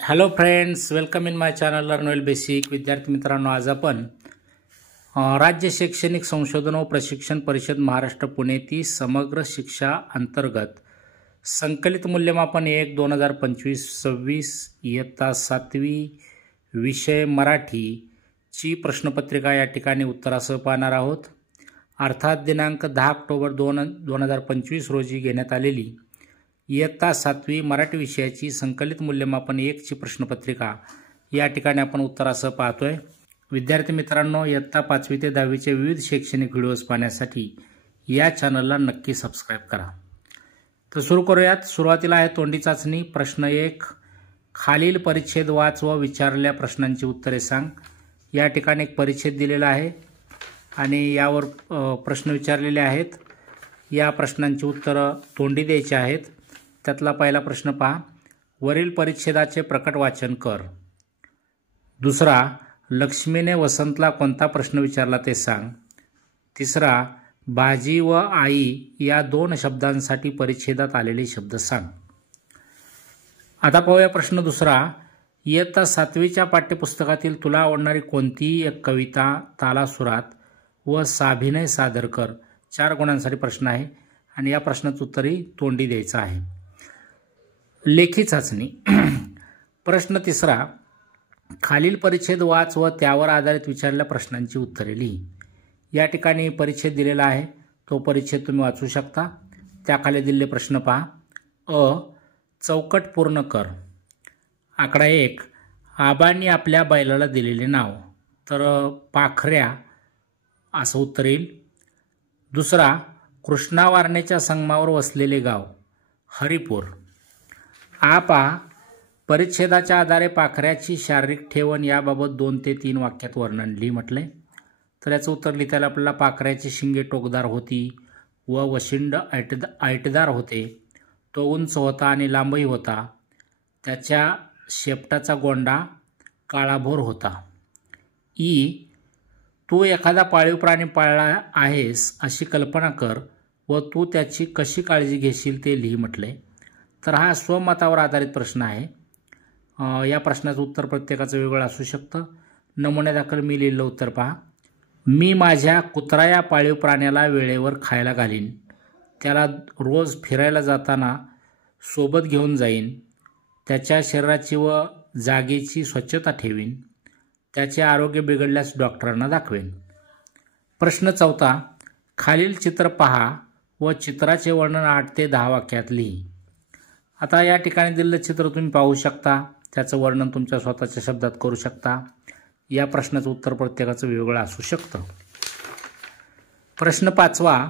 Hello friends, welcome in my channel learn well basic. विद्यार्थी मित्रांनो, आज आपण राज्य शैक्षणिक संशोधन व प्रशिक्षण परिषद महाराष्ट्र पुणे ती समग्र शिक्षा अंतर्गत संकलित मूल्यमापन 1-2025-26 इयत्ता 7वी विषय मराठी ची प्रश्नपत्रिका या ठिकाणी उत्तरासह पाहणार आहोत. अर्थात दिनांक 10 ऑक्टोबर 2025 रोजी घेण्यात आलेली इयत्ता 7वी मराठी विषयाची संकलित मूल्यमापन 1 ची प्रश्नपत्रिका या ठिकाणी आपण उत्तरासह पाहतोय. विद्यार्थी मित्रांनो, इयत्ता 5वी ते 10वी चे विविध शैक्षणिक व्हिडिओज पाहण्यासाठी या चॅनलला नक्की सबस्क्राईब करा. तर सुरू करूयात. सुरुवातीला आहे तोंडी चाचणी. प्रश्न 1, खालील परिच्छेद वाच व विचारलेल्या प्रश्नांची उत्तरे सांग. या ठिकाणी एक परिच्छेद दिलेला आहे आणि यावर प्रश्न विचारलेले आहेत. या प्रश्नांची उत्तरं तोंडी द्यायची आहेत. त्यातला पहिला प्रश्न पहा. वरील परिच्छेदाचे प्रकट वाचन कर. दुसरा, लक्ष्मीने वसंतला कोणता प्रश्न विचारला ते सांग. तिसरा, भाजी व आई या दोन शब्दांसाठी परिच्छेदात आलेले शब्द सांग. आता पाहूया प्रश्न दुसरा. इयत्ता 7वीच्या पाठ्यपुस्तकातील तुला आवडणारी कोणतीही एक कविता तालासुरात व साभिनय सादर कर. 4 गुणांसाठी प्रश्न आहे आणि या प्रश्नाचं उत्तरही तोंडी द्यायचं आहे. लेखी चाचणी. प्रश्न तिसरा, खालील परिच्छेद वाच व त्यावर आधारित विचारलेल्या प्रश्नांची उत्तरे लिही. या ठिकाणी परिच्छेद दिलेला आहे, तो परिच्छेद तुम्ही वाचू शकता. त्याखाली दिलेले प्रश्न पहा. चौकट पूर्ण कर. आकडा 1, आबांनी आपल्या बैलाला दिलेले नाव. तर पाखऱ्या असं उत्तर येईल. दुसरा, कृष्णा वारणेच्या संगमावर वसलेले गाव हरिपूर. पहा, परिच्छेदाच्या आधारे पाखऱ्याची शारीरिक ठेवण याबाबत 2 ते 3 वाक्यात वर्णन लिही म्हटले. तर याचं उत्तर लिहिताना आपल्याला पाखऱ्याची शिंगे टोकदार होती व वशिंड ऐटदार होते. तो उंच होता आणि लांबही होता. त्याच्या शेपटाचा गोंडा काळाभोर होता. तू एखादा पाळीव प्राणी पाळला आहेस अशी कल्पना कर व तू त्याची कशी काळजी घेशील ते लिही म्हटले. तर हा स्वमतावर आधारित प्रश्न आहे. या प्रश्नाचं उत्तर प्रत्येकाचं वेगळं असू शकतं. नमुन्यादाखल मी लिहिलेलं उत्तर पहा. मी माझ्या कुत्रा या पाळीव प्राण्याला वेळेवर खायला घालीन. त्याला रोज फिरायला जाताना सोबत घेऊन जाईन. त्याच्या शरीराची व जागेची स्वच्छता ठेवीन. त्याचे आरोग्य बिघडल्यास डॉक्टरांना दाखवेन. प्रश्न 4, खालील चित्र पहा व चित्राचे वर्णन 8 ते 10 वाक्यात लिही. आता या ठिकाणी दिलेलं चित्र तुम्ही पाहू शकता. त्याचं वर्णन तुमच्या स्वतःच्या शब्दात करू शकता. या प्रश्नाचं उत्तर प्रत्येकाचं वेगळं असू शकतं. प्रश्न 5,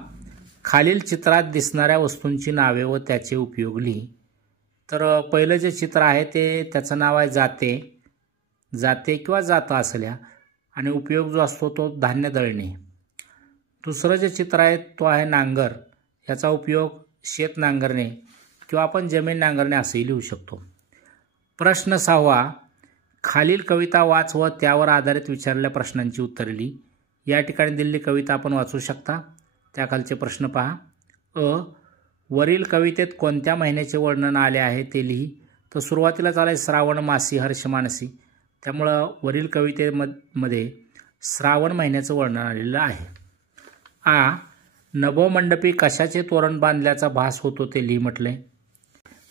खालील चित्रात दिसणाऱ्या वस्तूंची नावे व त्याचे उपयोग लिही. तर पहिलं जे चित्र आहे त्याचं नाव आहे जाते किंवा जातं असल्या आणि उपयोग जो असतो तो धान्य दळणे. दुसरं जे चित्र आहे तो आहे नांगर. याचा उपयोग शेत नांगरणे किंवा आपण जमीन नांगरणे असंही लिहू शकतो. प्रश्न 6, खालील कविता वाच व त्यावर आधारित विचारलेल्या प्रश्नांची उत्तरे लिही. या ठिकाणी दिलेली कविता आपण वाचू शकता. त्याखालचे प्रश्न पहा. वरील कवितेत कोणत्या महिन्याचे वर्णन आले आहे ते लिही. तर सुरुवातीला चालू आहे श्रावण मासी हर्ष मानसी. त्यामुळं वरील कवितेमध्ये श्रावण महिन्याचं वर्णन आलेलं आहे. नभोमंडपी कशाचे तोरण बांधल्याचा भास होतो ते लिही म्हटले.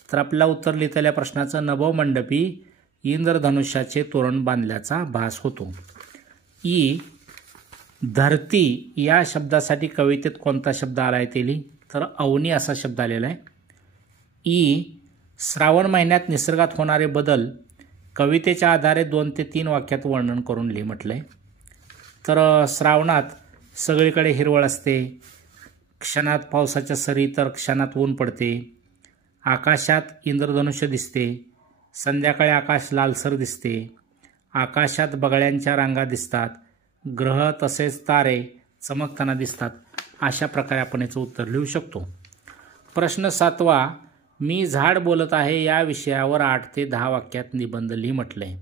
तर आपल्याला उत्तर लिहिलेल्या प्रश्नाचं नभोमंडपी इंद्रधनुष्याचे तोरण बांधल्याचा भास होतो. धरती या शब्दासाठी कवितेत कोणता शब्द आला आहे ते लिही. तर अवनी असा शब्द आलेला आहे. श्रावण महिन्यात निसर्गात होणारे बदल कवितेच्या आधारे 2 ते 3 वाक्यात वर्णन करून लिही म्हटले. तर श्रावणात सगळीकडे हिरवळ असते. क्षणात पावसाच्या सरी तर क्षणात ऊन पडते. आकाशात इंद्रधनुष्य दिसते. संध्याकाळी आकाश लालसर दिसते. आकाशात बगळ्यांच्या रांगा दिसतात. ग्रह तसेच तारे चमकताना दिसतात. अशा प्रकारे आपण याचं उत्तर लिहू शकतो. प्रश्न 7, मी झाड बोलत आहे या विषयावर 8 ते 10 वाक्यात निबंध लिही म्हटले.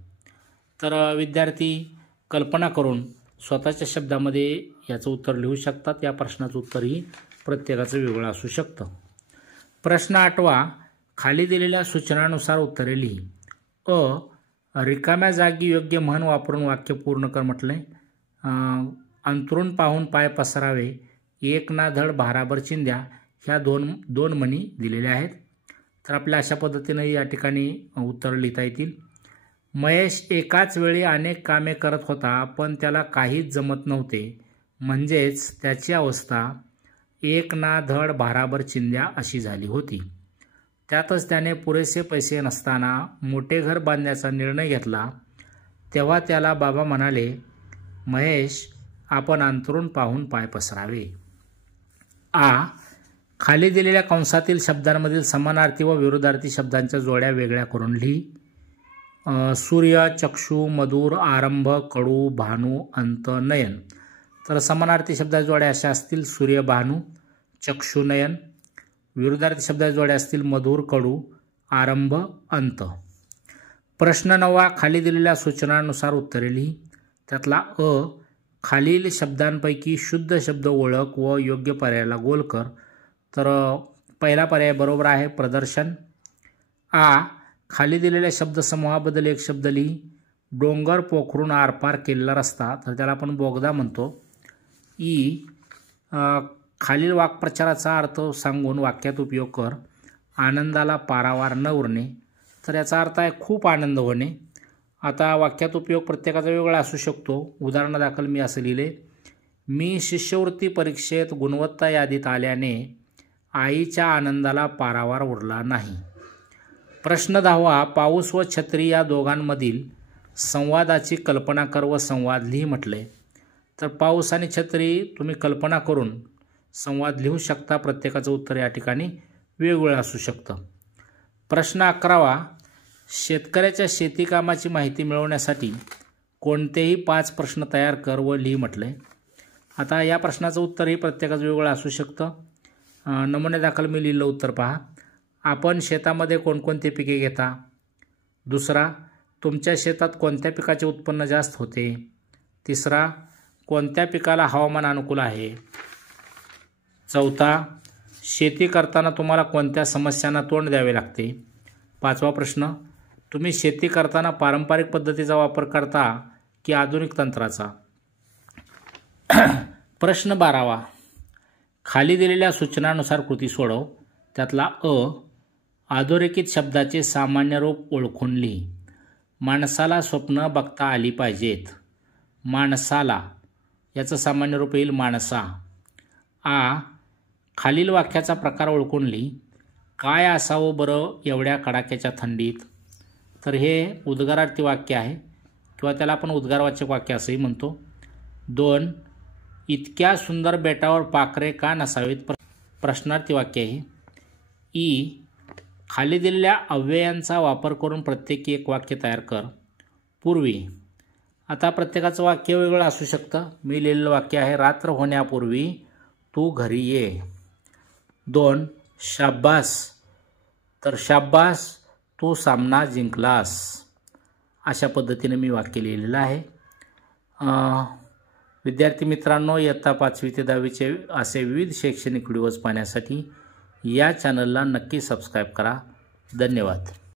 तर विद्यार्थी कल्पना करून स्वतःच्या शब्दामध्ये याचं उत्तर लिहू शकतात. या प्रश्नाचं उत्तरही प्रत्येकाचं वेगळं असू शकतं. प्रश्न 8, खाली दिलेल्या सूचनानुसार उत्तरे लिही. रिकाम्या जागी योग्य म्हण वापरून वाक्य पूर्ण कर म्हटलंय. अंथरूण पाहून पाय पसरावे, एक ना धड भाराभर चिंध्या, ह्या दोन म्हणी दिलेल्या आहेत. तर आपल्या अशा पद्धतीने या ठिकाणी उत्तर लिहिता येतील. महेश एकाच वेळी अनेक कामे करत होता, पण त्याला काहीच जमत नव्हते. म्हणजेच त्याची अवस्था एक ना धड भाराभर चिंध्या अशी झाली होती. त्यातच त्याने पुरेसे पैसे नसताना मोठे घर बांधण्याचा निर्णय घेतला. तेव्हा त्याला बाबा म्हणाले, महेश, आपण अंथरूण पाहून पाय पसरावे. खाली दिलेल्या कंसातील शब्दांमधील समानार्थी व विरोधार्थी शब्दांच्या जोड्या वेगळ्या करून लिही. सूर्य, चक्षु, मधुर, आरंभ, कडू, भानू, अंत, नयन. तर समानार्थी शब्दाच्या जोड्या अशा असतील, सूर्य, भानू, चक्षु, नयन. विरोधार्थी शब्दाच्या जोड्या असतील, मधुर, कडू, आरंभ, अंत. प्रश्न 9. खाली दिलेल्या सूचनांनुसार उत्तरे लिही. त्यातला खालील शब्दांपैकी शुद्ध शब्द ओळख व योग्य पर्यायाला गोल कर. तर पहिला पर्याय बरोबर आहे, प्रदर्शन. खाली दिलेल्या शब्दसमूहाबद्दल एक शब्द लिही. डोंगर पोखरून आरपार केलेला रस्ता, तर त्याला आपण बोगदा म्हणतो. खालील वाक्प्रचाराचा अर्थ सांगून वाक्यात उपयोग कर. आनंदाला पारावार न उरणे, तर याचा अर्थ आहे खूप आनंद होणे. आता वाक्यात उपयोग प्रत्येकाचा वेगळा असू शकतो. उदाहरणादाखल मी असं लिहिले, मी शिष्यवृत्ती परीक्षेत गुणवत्ता यादीत आल्याने आईच्या आनंदाला पारावार उरला नाही. प्रश्न 10. पाऊस व छत्री या दोघांमधील संवादाची कल्पना कर व संवाद लिही म्हटले. तर पाऊस आणि छत्री तुम्ही कल्पना करून संवाद लिहू शकता. प्रत्येकाचं उत्तर या ठिकाणी वेगवेगळं असू शकतं. प्रश्न 11. शेतकऱ्याच्या शेतीकामाची माहिती मिळवण्यासाठी कोणतेही 5 प्रश्न तयार कर व लिही म्हटले. आता या प्रश्नाचं उत्तरही प्रत्येकाचं वेगवेगळं असू शकतं. नमुन्यादाखल मी लिहिलं उत्तर पहा. आपण शेतामध्ये कोणकोणती पिके घेता? दुसरा, तुमच्या शेतात कोणत्या पिकाचे उत्पन्न जास्त होते? तिसरा, कोणत्या पिकाला हवामान अनुकूल आहे? चौथा, शेती करताना तुम्हाला कोणत्या समस्यांना तोंड द्यावे लागते? 5वा प्रश्न, तुम्ही शेती करताना पारंपरिक पद्धतीचा वापर करता की आधुनिक तंत्राचा? प्रश्न 12. खाली दिलेल्या सूचनानुसार कृती सोडव. त्यातला अधोरेखित शब्दाचे सामान्य रूप ओळखून लिही. माणसाला स्वप्न बघता आली पाहिजेत. माणसाला याचं सामान्य रूप येईल माणसा. खालील वाक्याचा प्रकार ओळखून लिही. काय असावं बरं एवढ्या कडाक्याच्या थंडीत? तर हे उद्गारार्थी वाक्य आहे किंवा त्याला आपण उद्गारवाचक वाक्य असंही म्हणतो. 2. इतक्या सुंदर बेटावर पाखरे का नसावेत? प्रश्नार्थी वाक्य आहे. खाली दिलेल्या अव्ययांचा वापर करून प्रत्येकी एक वाक्य तयार कर. पूर्वी. आता प्रत्येकाचं वाक्य वेगळं असू शकतं. मी लिहिलेलं वाक्य आहे, रात्र होण्यापूर्वी तू घरी ये. 2. शाब्बास, तर शाब्बास तू सामना जिंकलास. अशा पद्धतीने मी वाक्य लिहिलेलं आहे. विद्यार्थी मित्रांनो, इयत्ता 5वी ते 10वीचे असे विविध शैक्षणिक व्हिडिओज पाहण्यासाठी या चॅनलला नक्की सबस्क्राईब करा. धन्यवाद.